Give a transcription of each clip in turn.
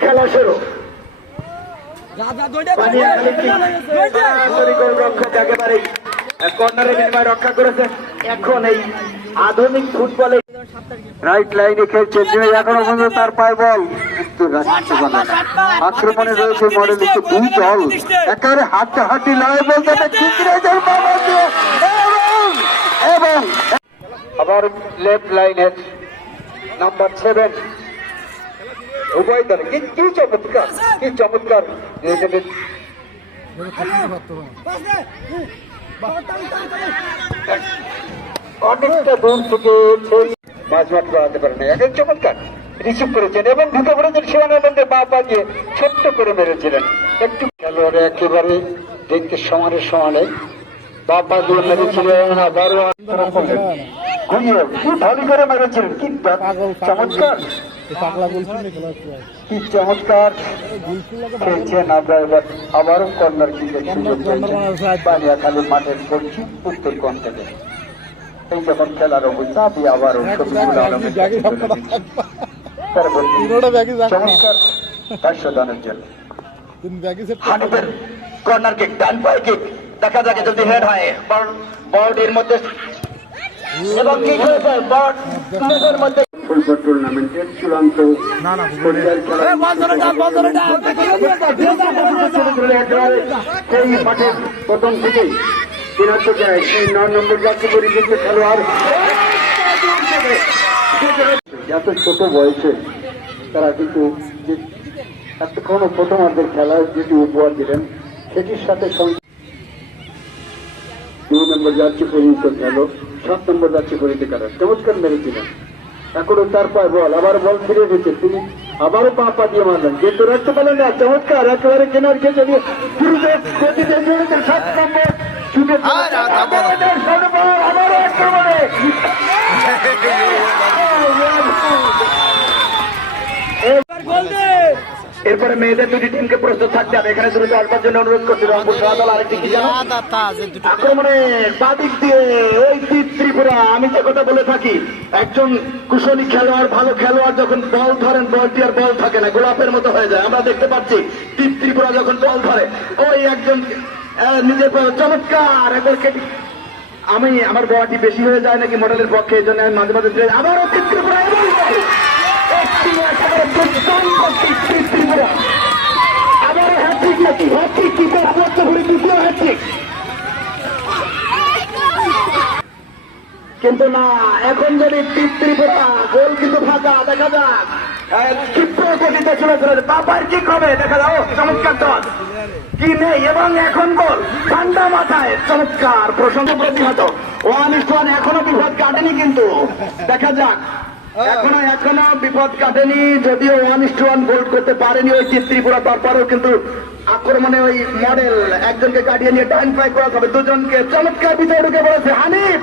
খেলা শুরু। একেবারে কর্নারে বিনিময় রক্ষা করেছে। এখন এই আধুনিক ফুটবলে রাইট লাইনে খেলছে, এখনো পর্যন্ত তার পায়ে বল কিন্তু আক্রমণে রয়েছে মডেল দুই দল একেবারে হাড্ডাহাড্ডি লড়াই বলতে এবং আবার লেফট লাইনের নাম্বার 7 উভয় দলে কি চমৎকার, কি চমৎকার অনেকটা দূর থেকে মাঝ মাঠ বাড়াতে পারে না। এখন চমৎকার রিসিভ করেছেন এবং ঢুকে পড়েছেন সীমানার মধ্যে পা পা দিয়ে ছোট্ট করে মেরেছিলেন। একটু খেলোয়াড়ে একেবারে দেখতে সমানে সমানে পা পা দিয়ে মেরেছিলেন, আবারও ঘুমিয়ে কি ভালো করে মেরেছিলেন। কি চমৎকার, কি চমৎকার খেলছেন। আমরা এবার আবারও কর্নার কিকের সুযোগ পেয়েছেন বানিয়াখালী মাঠের পশ্চিম উত্তর কোণ থেকে। এই যখন খেলার অবস্থা আমি আবারও চমৎকার কাশ্যদানের জন্য হানিফের কর্নার কিক, ডান পায়ে কিক, দেখা যাক যদি হেড হয় বডির মধ্যে এবং কিক হয়েছে বডির মধ্যে। ফুটবল টুর্নামেন্টের চূড়ান্ত সেই মাঠের প্রথম থেকেই চিনাতে যায় সেই 9 নম্বর জাতীয় পরিচিত খেলোয়াড়। এত ছোট বয়সে তারা কিন্তু এতক্ষণ প্রথমার্ধের খেলায় যেটি উপহার দিলেন সেটির সাথে 2 নম্বর জাতীয় পরিচিত খেলো 7 নম্বর জাতীয় পরিচিত খেলা চমৎকার মেরেছিলেন। এখনো তার পায়ে বল, আবার বল ফিরে দিচ্ছে, তিনি আবারও পা পা দিয়ে মারলেন, যেহেতু রাখতে পারলেন না। চমৎকার একেবারে কেনার খেয়ে দিয়ে 7 নম্বর এরপরে মেয়েদের দুটি টিমকে প্রস্তুত থাকতে হবে। এখানে দ্রুত আসবার জন্য অনুরোধ করছি রংপুর খেলাধুলা আরেকটি কি জানো আক্রমণের বাদিক দিয়ে ওই ত্রিপুরা। আমি যে কথা বলে থাকি, একজন কুশলী খেলোয়াড় ভালো খেলোয়াড় যখন বল ধরেন বলটি আর বল থাকে না, গোলাপের মতো হয়ে যায়। আমরা দেখতে পাচ্ছি ত্রিপুরা যখন বল ধরে ওই একজন নিজের চমৎকার একবার কেটে আমি আমার বলাটি বেশি হয়ে যায় নাকি মডেলের পক্ষে, এই জন্য আমি মাঝে মাঝে আবারও ত্রিপুরা আবারও হ্যাট্রিক নাকি হ্যাট্রিক কি দ্বিতীয় হ্যাট্রিক কিন্তু না। এখন যদি ত্রিপুরা গোল কিন্তু ফাঁকা, দেখা যাক ক্ষিপ্র গতিতে চলে চলে বাবার কি হবে দেখা যাও। চমৎকার দল কি নেই এবং এখন গোল ঠান্ডা মাথায় চমৎকার প্রসঙ্গ প্রতিহত 1-1 এখনো বিপদ কাটেনি কিন্তু দেখা যাক এখনো বিপদ কাটেনি। যদিও 1-1 গোল করতে পারেনি ওই ত্রিপুরা, তারপরেও কিন্তু আক্রমণে ওই মডেল একজনকে কাটিয়ে নিয়ে টাইম পাই করা হবে দুজনকে। চমৎকার ভিতরে ঢুকে পড়েছে হানিফ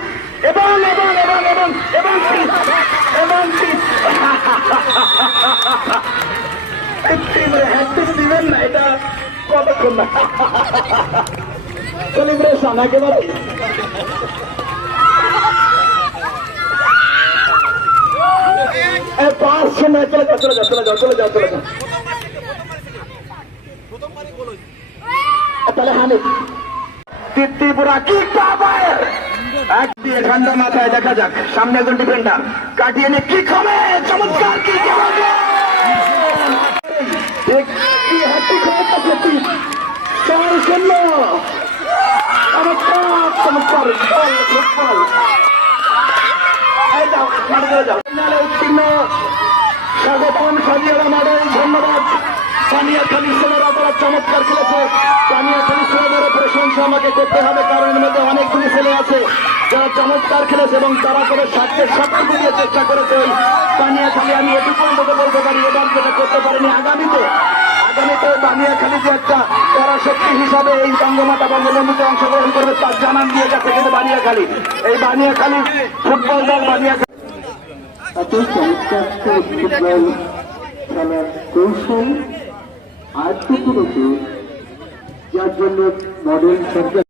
এবং এবং এবং এবং এবং এবং দিবেন না, এটা কতক্ষণ না সেলিব্রেশন একেবারে। পাঁচ সময় চলে যাও চলে যাও চলে যাও চলে যাও চলে যাও। তাহলে হানিফ ত্রিপুরা কি এক দিয়ে ঠান্ডা মাথায় দেখা যাক সামনে একজন ডিফেন্ডার কাটিয়ে নিয়ে কি হবে। চমৎকার কি স্বাগতম সাজিয়ারা মডেল। ধন্যবাদ পানিয়াখালী ছেলেরা, তারা চমৎকার খেলেছে। পানিয়াখালী ছেলেদের প্রশংসা আমাকে করতে হবে, কারণ এর মধ্যে অনেকগুলি ছেলে আছে যারা চমৎকার খেলেছে এবং তারা করে সাক্ষের সাক্ষী দিয়ে চেষ্টা করেছে। ওই পানিয়াখালী আমি এটুকু অন্তত বলতে পারি এবার যেটা করতে পারেনি। আগামীতে বানিয়াখালী যে একটা পরাশক্তি হিসাবে এই বঙ্গমাতা বঙ্গবন্ধুতে অংশগ্রহণ করবে তার জানান দিয়ে গেছে কিন্তু বানিয়াখালী, এই বানিয়াখালী ফুটবল দল বানিয়াখালী এত চমৎকার ফুটবল খেলার কৌশল আয়ত্ত করেছে, যার জন্য মডেল সরকার